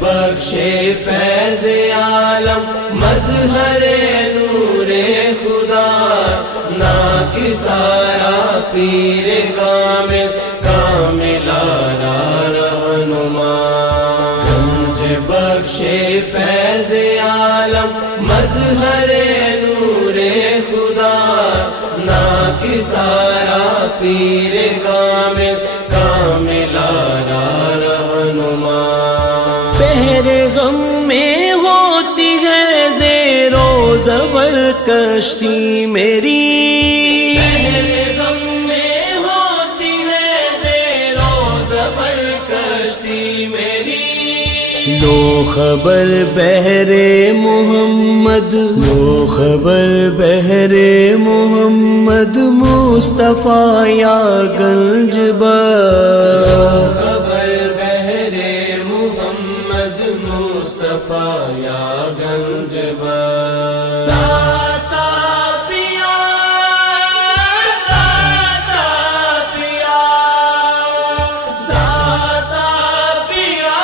بخش فیض عالم مظہر نور خدا ناکسارا پیر کامل کاملارا رہنما گنج بخش فیض عالم مظہر نور خدا ناکسارا پیر کامل کاملارا رہنما بحر غم میں ہوتی ہے زیر و زبر کشتی میری، بحر غم میں ہوتی ہے زیر و زبر کشتی میری، لو خبر بحر محمد، لو خبر بحر محمد مصطفیٰ یا گنج بخش، یا گنج بخش داتا پیا، داتا پیا، داتا پیا،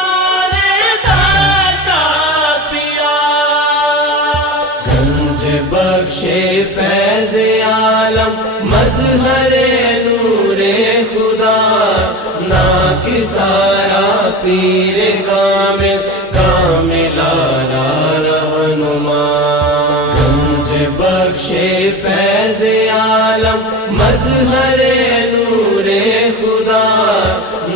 مورے داتا پیا گنج بخش فیض عالم مظہر نور خدا ناکسارا پیر کامل کاملارا رہنما گنج بخش فیض عالم مظہر نور خدا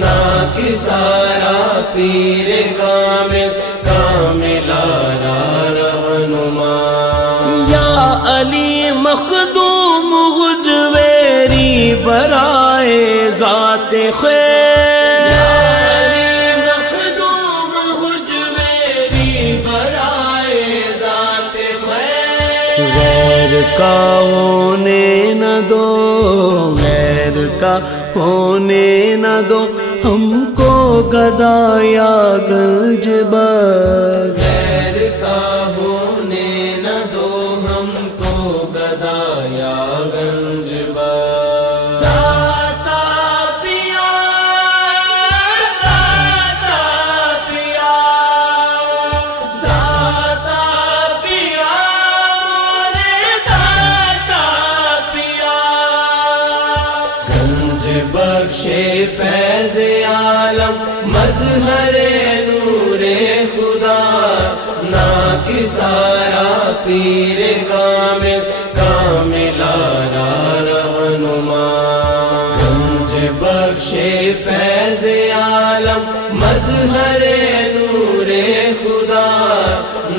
ناکسارا پیر کامل کاملارا رہنما یا علی مخدوم غجویری برائے ذات خیر، غیر کا ہونے نہ دو، غیر کا ہونے نہ دو ہم کو گدا یا گنج بخش، غیر کا ہونے نہ دو ہم کو گدا یا گنج بخش داتا پیا، داتا پیا، داتا پیا، مورے داتا پیا گنج بخش فیض عالم مظہر نور خدا ناکسارا پیر کامل کاملارا رہنما گنج بخش فیض عالم مظہر نور خدا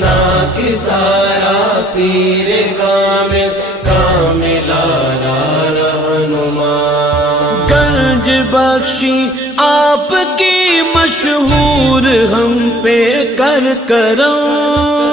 ناکسارا پیر کامل کاملارا رہنما گنج بخشی آپ کی مشہور ہم پہ کر کرم،